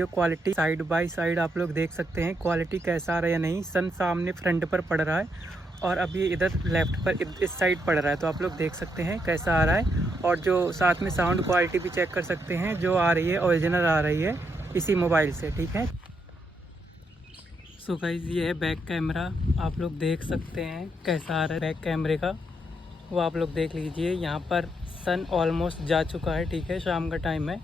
Video quality side by side आप लोग देख सकते हैं क्वालिटी कैसा आ रहा है या नहीं। सन सामने फ्रंट पर पड़ रहा है और अभी इधर लेफ्ट पर इस साइड पड़ रहा है, तो आप लोग देख सकते हैं कैसा आ रहा है। और जो साथ में साउंड क्वालिटी भी चेक कर सकते हैं, जो आ रही है ओरिजिनल आ रही है इसी मोबाइल से, ठीक है। सो गाइस ये है बैक कैमरा, आप लोग देख सकते हैं कैसा आ रहा है बैक कैमरे का, वो आप लोग देख लीजिए। यहाँ पर सन ऑलमोस्ट जा चुका है, ठीक है, शाम का टाइम है।